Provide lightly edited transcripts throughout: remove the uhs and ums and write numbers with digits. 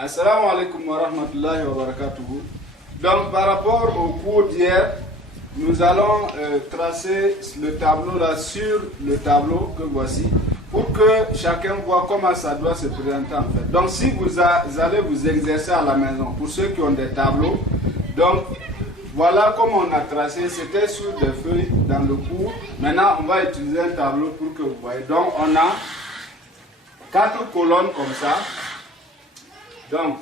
Assalamu alaikum wa rahmatullahi wa barakatuhu. Donc par rapport au cours d'hier, nous allons tracer le tableau là sur le tableau que voici pour que chacun voit comment ça doit se présenter en fait. Donc si vous allez vous exercer à la maison, pour ceux qui ont des tableaux, donc voilà comment on a tracé, c'était sur des feuilles dans le cours. Maintenant on va utiliser un tableau pour que vous voyez. Donc on a 4 colonnes comme ça. Donc,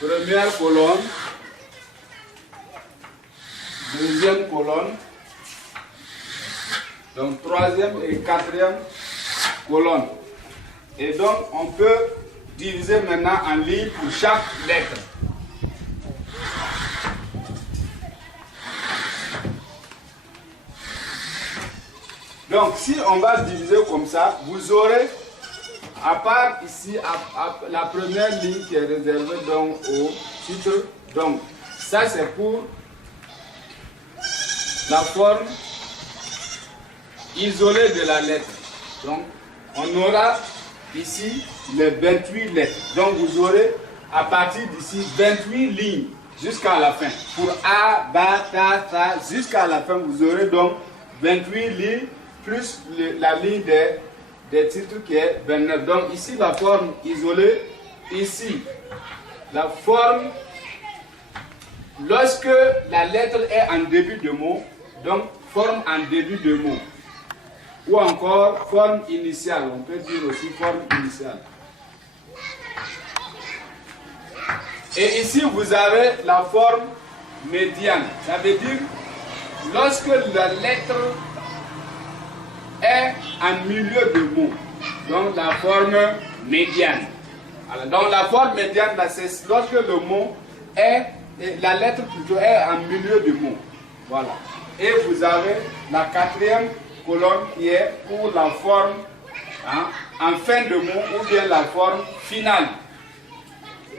première colonne, deuxième colonne, donc troisième et quatrième colonne. Et donc, on peut diviser maintenant en lignes pour chaque lettre. Donc, si on va diviser comme ça, vous aurez, à part ici, la première ligne qui est réservée donc au titre, donc ça c'est pour la forme isolée de la lettre. Donc on aura ici les 28 lettres. Donc vous aurez à partir d'ici 28 lignes jusqu'à la fin. Pour A, B, Ta, Ta, jusqu'à la fin, vous aurez donc 28 lignes plus la ligne des titres qui est 29. Donc ici la forme isolée, ici la forme lorsque la lettre est en début de mot, donc forme en début de mot, ou encore forme initiale, on peut dire aussi forme initiale. Et ici vous avez la forme médiane, ça veut dire lorsque la lettre est en milieu de mot, donc la forme médiane. Alors, donc la forme médiane, c'est lorsque le mot est, la lettre plutôt est en milieu de mot. Voilà. Et vous avez la quatrième colonne qui est pour la forme en fin de mot ou bien la forme finale.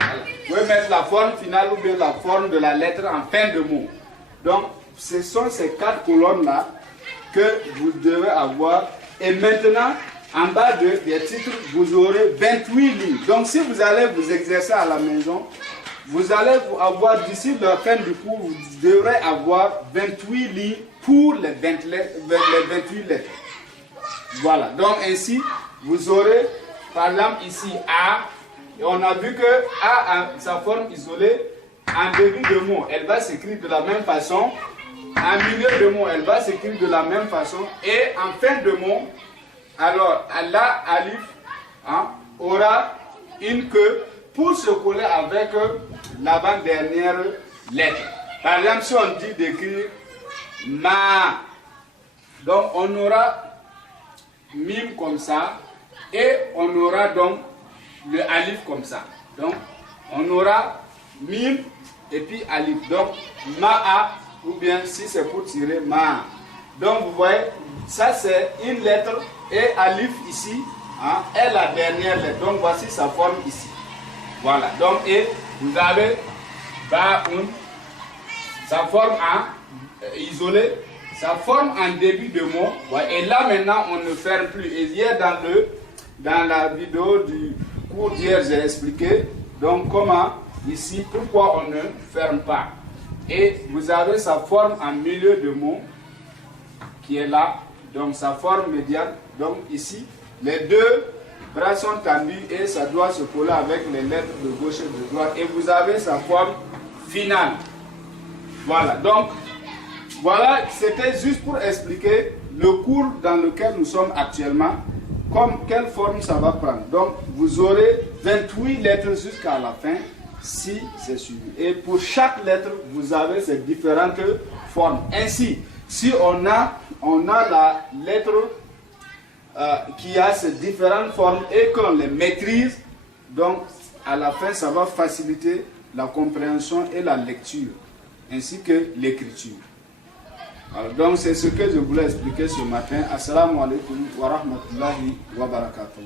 Voilà. Vous pouvez mettre la forme finale ou bien la forme de la lettre en fin de mot. Donc ce sont ces 4 colonnes là que vous devez avoir. Et maintenant, en bas des titres, vous aurez 28 lignes. Donc, si vous allez vous exercer à la maison, vous allez avoir d'ici la fin du cours, vous devrez avoir 28 lignes pour les 28 lettres. Voilà. Donc, ainsi, vous aurez, par exemple, ici A. Et on a vu que A a sa forme isolée en début de mot. Elle va s'écrire de la même façon. En milieu de mot, elle va s'écrire de la même façon. Et en fin de mot, alors la alif aura une queue pour se coller avec l'avant-dernière lettre. Par exemple, si on dit d'écrire ma, donc on aura mime comme ça et on aura donc le alif comme ça. Donc on aura mime et puis alif. Donc ma, ou bien si c'est pour tirer ma. Donc vous voyez, ça c'est une lettre et alif ici est la dernière lettre. Donc voici sa forme ici. Voilà. Donc et vous avez baun, sa forme isolée, sa forme en début de mot. Et là maintenant on ne ferme plus. Et hier dans la vidéo du cours d'hier j'ai expliqué donc comment ici, pourquoi on ne ferme pas. Et vous avez sa forme en milieu de mot qui est là, donc sa forme médiane. Donc ici, les deux bras sont tendus et ça doit se coller avec les lettres de gauche et de droite. Et vous avez sa forme finale. Voilà, donc voilà, c'était juste pour expliquer le cours dans lequel nous sommes actuellement, comme quelle forme ça va prendre. Donc vous aurez 28 lettres jusqu'à la fin. Si c'est suivi. Et pour chaque lettre, vous avez ces différentes formes. Ainsi, si on a la lettre qui a ces différentes formes et qu'on les maîtrise, donc à la fin, ça va faciliter la compréhension et la lecture, ainsi que l'écriture. Donc c'est ce que je voulais expliquer ce matin. Assalamu alaikum wa rahmatullahi wa barakatuh.